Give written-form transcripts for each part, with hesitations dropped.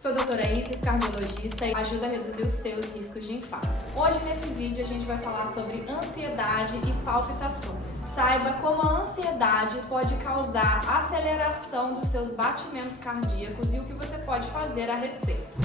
Sou a doutora Isis, cardiologista, e ajuda a reduzir os seus riscos de infarto. Hoje, nesse vídeo, a gente vai falar sobre ansiedade e palpitações. Saiba como a ansiedade pode causar aceleração dos seus batimentos cardíacos e o que você pode fazer a respeito.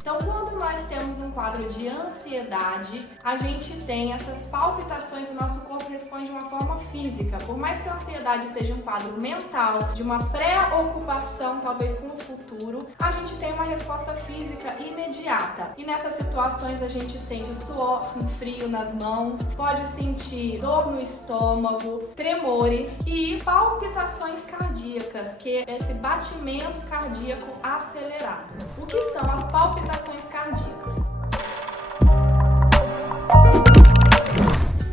Então, quando nós temos um quadro de ansiedade, a gente tem essas palpitações, o nosso corpo responde de uma forma física. Por mais que a ansiedade seja um quadro mental, de uma preocupação talvez com o futuro, a gente tem uma resposta física imediata. E nessas situações a gente sente suor, um frio nas mãos, pode sentir dor no estômago, tremores e palpitações cardíacas, que é esse batimento cardíaco acelerado. O que são as palpitações cardíacas?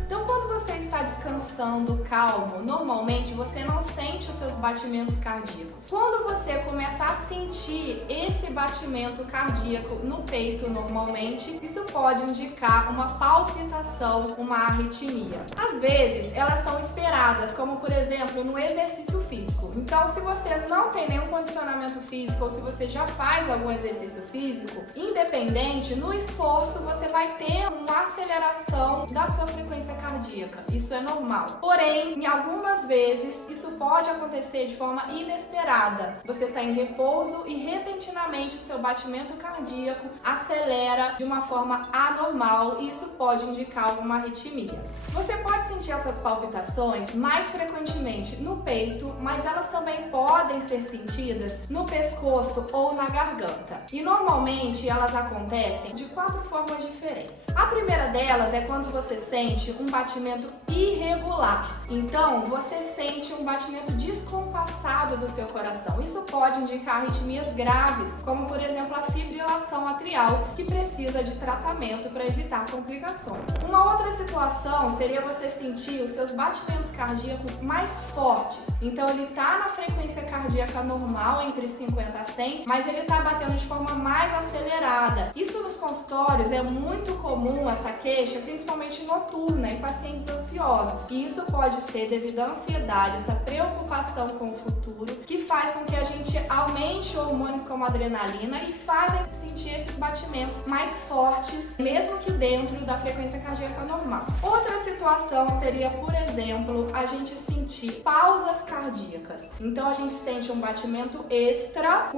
Então, quando você está descansando, calmo, normalmente você não sente os seus batimentos cardíacos. Quando você começa a sentir esse batimento cardíaco no peito, normalmente, isso pode indicar uma palpitação, uma arritmia. Às vezes, elas são esperadas, como por exemplo, no exercício físico. Então, se você não tem nenhum condicionamento físico ou se você já faz algum exercício físico, independente, no esforço você vai ter uma aceleração da sua frequência cardíaca. Isso é normal. Porém, em algumas vezes, isso pode acontecer de forma inesperada. Você está em repouso e repentinamente o seu batimento cardíaco acelera de uma forma anormal e isso pode indicar alguma arritmia. Você pode sentir essas palpitações mais frequentemente no peito, mas elas também podem ser sentidas no pescoço ou na garganta. E normalmente elas acontecem de 4 formas diferentes. A primeira delas é quando você sente um batimento irregular. Então, você sente um batimento descompassado do seu coração. Isso pode indicar arritmias graves, como por exemplo a fibrilação atrial, que precisa de tratamento para evitar complicações. Uma outra situação seria você sentir os seus batimentos cardíacos mais fortes. Então, ele está na frequência cardíaca normal, entre 50 a 100, mas ele está batendo de forma mais acelerada. Isso nos consultórios é muito comum, essa queixa, principalmente noturna, em pacientes ansiosos. E isso pode ser devido à ansiedade, essa preocupação com o futuro, que faz com que a gente aumente hormônios como a adrenalina e fazem sentir esses batimentos mais fortes, mesmo que dentro da frequência cardíaca normal. Outra situação seria, por exemplo, a gente sentir pausas cardíacas. Então a gente sente um batimento extra,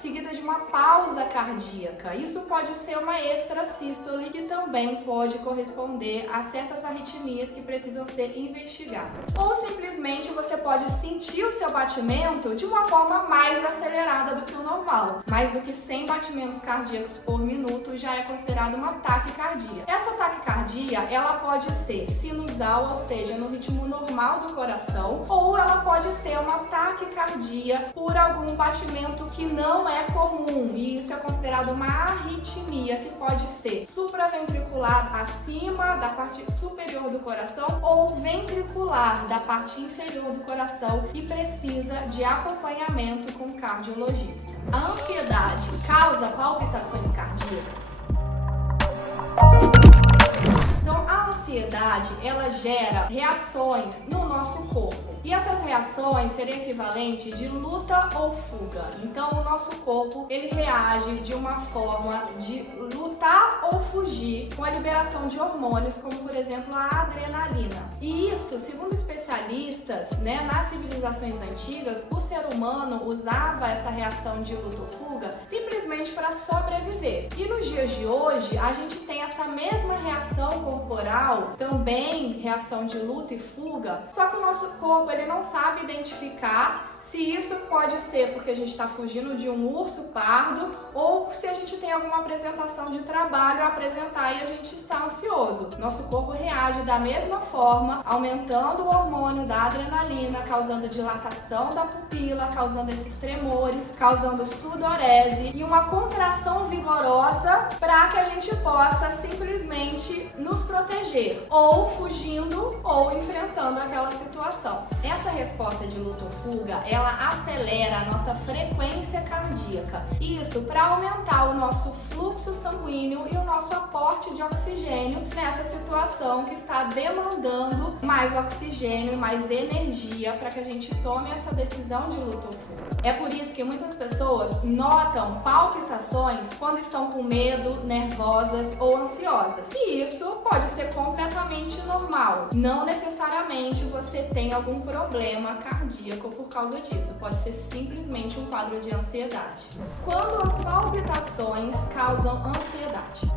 seguida de uma pausa cardíaca. Isso pode ser uma extrasístole, que também pode corresponder a certas arritmias que precisam ser investigadas. Ou simplesmente você pode sentir o seu batimento de uma forma mais acelerada do que o normal. Mais do que 100 batimentos cardíacos por minuto já é considerado uma taquicardia. Essa taquicardia, ela pode ser sinusal, ou seja, no ritmo normal do coração, ou ela pode ser uma taquicardia por algum batimento que não é comum, e isso é considerado uma arritmia, que pode ser supraventricular acima da parte superior do coração ou ventricular da parte inferior do coração e precisa de acompanhamento com cardiologista. A ansiedade causa palpitações cardíacas? Então, a ansiedade, ela gera reações no nosso corpo. E essas reações seriam equivalentes de luta ou fuga. Então, o nosso corpo, ele reage de uma forma de lutar ou fugir com a liberação de hormônios, como por exemplo a adrenalina. E isso, segundo especialistas, nas civilizações antigas, o ser humano usava essa reação de luta ou fuga simplesmente para sobreviver. E nos dias de hoje, a gente tem essa mesma reação corporal, também reação de luta e fuga, só que o nosso corpo ele não sabe identificar se isso pode ser porque a gente está fugindo de um urso pardo ou se a gente tem alguma apresentação de trabalho a apresentar e a gente está ansioso. Nosso corpo reage da mesma forma, aumentando o hormônio da adrenalina, causando dilatação da pupila, causando esses tremores, causando sudorese e uma contração vigorosa para que a gente possa simplesmente nos proteger, ou fugindo ou enfrentando aquela situação. Essa resposta de luta ou fuga, ela acelera a nossa frequência cardíaca. Isso para aumentar o nosso fluxo sanguíneo e o nosso aporte de oxigênio nessa situação que está demandando mais oxigênio e mais energia para que a gente tome essa decisão de luta ou fuga. É por isso que muitas pessoas notam palpitações quando estão com medo, nervosas ou ansiosas. E isso pode ser completamente normal. Não necessariamente você tem algum problema cardíaco por causa disso. Pode ser simplesmente um quadro de ansiedade. Quando as palpitações causam ansiedade.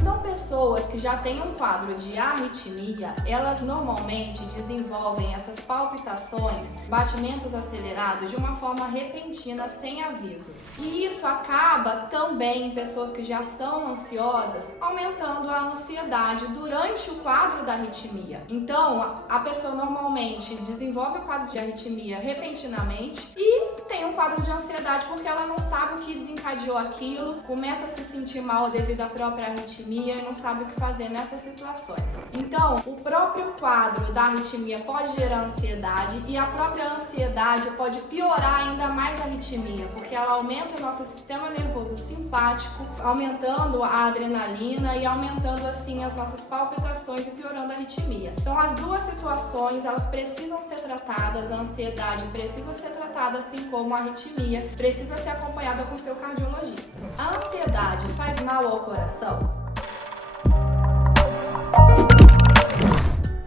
Então, pessoas que já têm um quadro de arritmia, elas normalmente desenvolvem essas palpitações, batimentos acelerados de uma forma repentina, sem aviso. E isso acaba também em pessoas que já são ansiosas, aumentando a ansiedade durante o quadro da arritmia. Então, a pessoa normalmente desenvolve o quadro de arritmia repentinamente e tem um quadro de ansiedade porque ela não sabe o que desencadeou aquilo, começa a se sentir mal devido à própria arritmia e não sabe o que fazer nessas situações. Então, o próprio quadro da arritmia pode gerar ansiedade e a própria ansiedade pode piorar ainda mais a arritmia, porque ela aumenta o nosso sistema nervoso simpático, aumentando a adrenalina e aumentando assim as nossas palpitações e piorando a arritmia. Então, as duas situações, elas precisam ser tratadas, a ansiedade precisa ser tratada assim como a arritmia, precisa ser acompanhada com seu cardiologista. A ansiedade faz mal ao coração?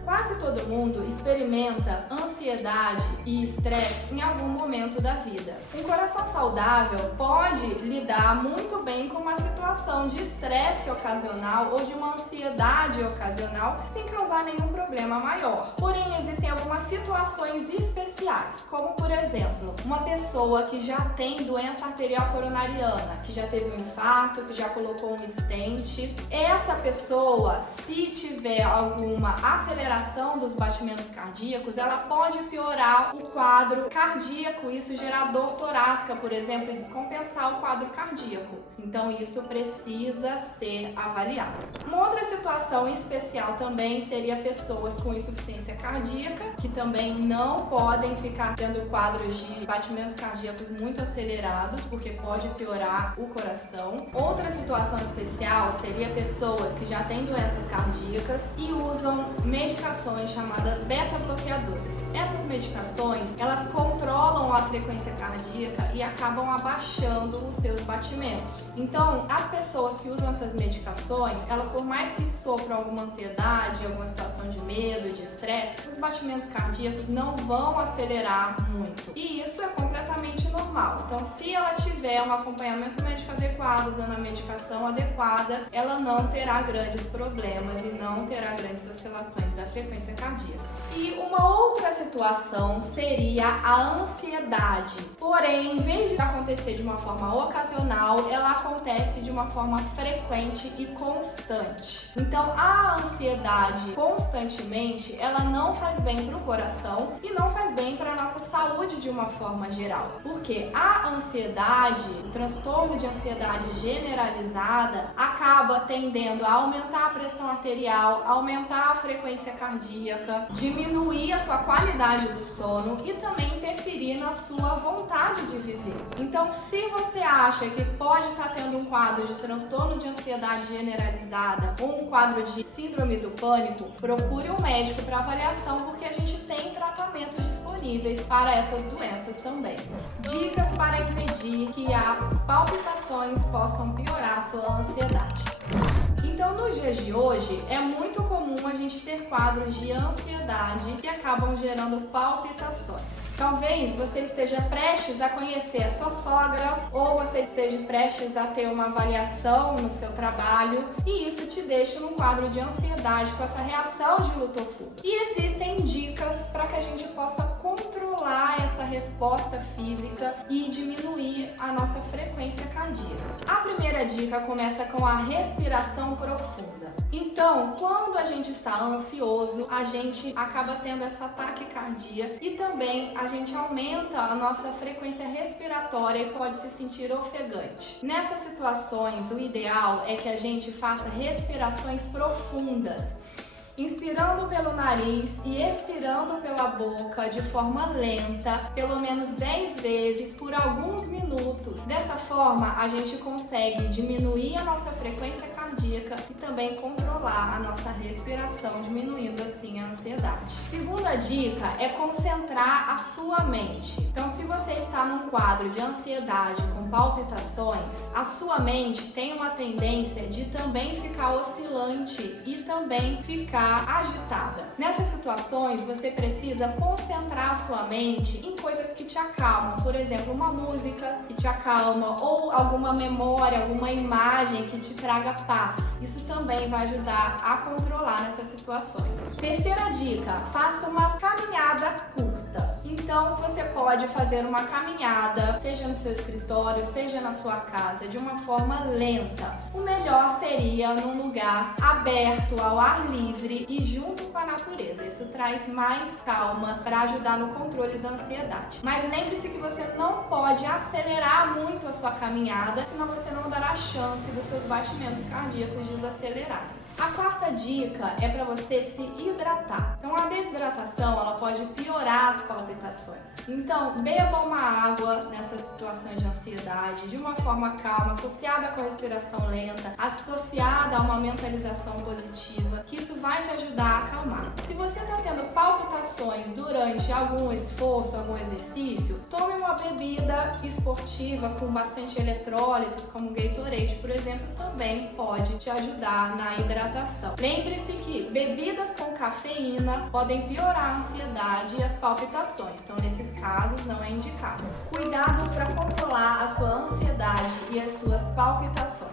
Quase todo mundo experimenta ansiedade e estresse em algum momento da vida. Um coração saudável pode lidar muito bem com uma situação de estresse ocasional ou de uma ansiedade ocasional sem causar nenhum problema maior. Porém, existem algumas situações especiais, como por exemplo, uma pessoa que já tem doença arterial coronariana, que já teve um infarto, que já colocou um stent. Essa pessoa, se tiver alguma aceleração dos batimentos cardíacos, ela pode piorar o quadro cardíaco, isso gerar dor torácica, por exemplo, e descompensar o quadro cardíaco. Então isso precisa ser avaliado. Uma outra situação especial também seria pessoas com insuficiência cardíaca, que também não podem ficar tendo quadros de batimentos cardíacos muito acelerados, porque pode piorar o coração. Outra situação especial seria pessoas que já têm doenças cardíacas e usam medicações chamadas beta-bloqueadores. Essas medicações, elas controlam a frequência cardíaca e acabam abaixando os seus batimentos. Então, as pessoas que usam essas medicações, elas por mais que sofram alguma ansiedade, alguma situação de medo, de estresse, os batimentos cardíacos não vão acelerar muito. E isso é completamente normal. Então, se ela tiver um acompanhamento médico adequado, usando a medicação adequada, ela não terá grandes problemas e não terá grandes oscilações da frequência cardíaca. E uma outra situação seria a ansiedade. Porém, em vez de acontecer de uma forma ocasional, ela acontece de uma forma frequente e constante. Então, a ansiedade constantemente, ela não faz bem para o coração e não faz bem para a nossa saúde de uma forma geral. Porque a ansiedade, o transtorno de ansiedade generalizada, acaba tendendo a aumentar a pressão arterial, aumentar a frequência cardíaca, diminuir a sua qualidade do sono e também interferir na sua vontade de viver. Então, se você acha que pode estar tendo um quadro de transtorno de ansiedade generalizada ou um quadro de síndrome do pânico, procure um médico para avaliação, porque a gente tem tratamentos disponíveis para essas doenças também. Dicas para impedir que as palpitações possam piorar a sua ansiedade. Então, nos dias de hoje, é muito comum a gente ter quadros de ansiedade que acabam gerando palpitações. Talvez você esteja prestes a conhecer a sua sogra ou você esteja prestes a ter uma avaliação no seu trabalho e isso te deixa num quadro de ansiedade com essa reação de luta ou fuga. E existem dicas para que a gente possa controlar essa resposta física e diminuir a nossa frequência cardíaca. A primeira dica começa com a respiração profunda. Então, quando a gente está ansioso, a gente acaba tendo essa taquicardia e também a gente aumenta a nossa frequência respiratória e pode se sentir ofegante. Nessas situações, o ideal é que a gente faça respirações profundas. inspirando pelo nariz e expirando pela boca de forma lenta, pelo menos 10 vezes por alguns minutos. Dessa forma, a gente consegue diminuir a nossa frequência cardíaca e também controlar a nossa respiração, diminuindo assim a ansiedade. Segunda dica é concentrar a sua mente. Então, se você está num quadro de ansiedade com palpitações, a sua mente tem uma tendência de também ficar oscilante e também ficar agitada. Nessas situações, você precisa concentrar a sua mente em coisas que te acalmam. Por exemplo, uma música que te acalma ou alguma memória, alguma imagem que te traga paz. Isso também vai ajudar a controlar nessas situações. Terceira dica, faça uma caminhada curta. Então, você pode fazer uma caminhada, seja no seu escritório, seja na sua casa, de uma forma lenta. O melhor seria num lugar aberto, ao ar livre e junto com a natureza. Isso traz mais calma para ajudar no controle da ansiedade. Mas lembre-se que você não pode acelerar muito a sua caminhada, senão você não dará chance dos seus batimentos cardíacos desacelerarem. A quarta dica é para você se hidratar. Então, a desidratação ela pode piorar as palpitações. Então, beba uma água nessas situações de ansiedade, de uma forma calma, associada com a respiração lenta, associada a uma mentalização positiva, que isso vai te ajudar a acalmar. Se você está tendo palpitações durante algum esforço, algum exercício, tome uma bebida esportiva com bastante eletrólitos, como Gatorade, por exemplo, também pode te ajudar na hidratação. Lembre-se que bebidas com cafeína podem piorar a ansiedade e as palpitações, então nesses casos não é indicado. Cuidados para controlar a sua ansiedade e as suas palpitações.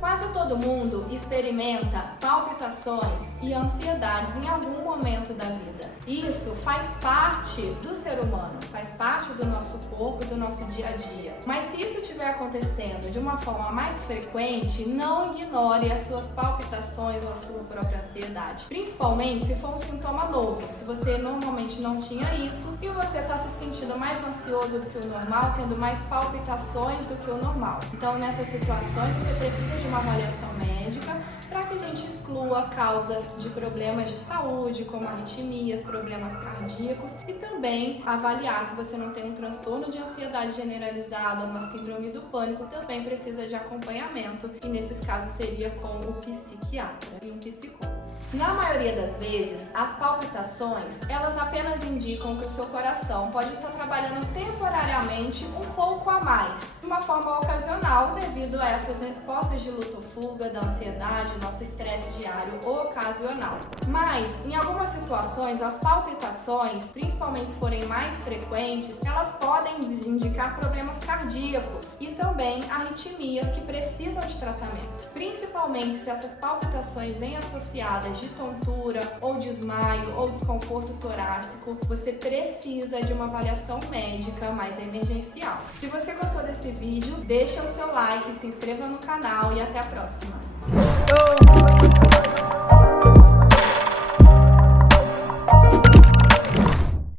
Quase todo mundo experimenta palpitações e ansiedades em algum momento da vida. Isso faz parte do ser humano, faz parte do nosso corpo e do nosso dia a dia. Mas se isso estiver acontecendo de uma forma mais frequente, não ignore as suas palpitações ou a sua própria ansiedade. Principalmente se for um sintoma novo, se você normalmente não tinha isso e você está se sentindo mais ansioso do que o normal, tendo mais palpitações do que o normal. Então, nessas situações, você precisa de uma avaliação médica para que a gente exclua causas de problemas de saúde, como arritmias, problemas cardíacos, e também avaliar se você não tem um transtorno de ansiedade generalizada, uma síndrome do pânico, também precisa de acompanhamento, e nesses casos seria com o psiquiatra e um psicólogo. Na maioria das vezes, as palpitações, elas apenas indicam que o seu coração pode estar trabalhando temporariamente um pouco a mais, de uma forma ocasional, devido a essas respostas de luta ou fuga, da ansiedade, nosso estresse diário ocasional. Mas, em algumas situações, as palpitações, principalmente se forem mais frequentes, elas podem indicar problemas cardíacos e também arritmias que precisam de tratamento. Principalmente se essas palpitações vêm associadas de tontura ou desmaio ou desconforto torácico, você precisa de uma avaliação médica mais emergencial. Se você gostou desse vídeo, deixa o seu like, se inscreva no canal e até a próxima!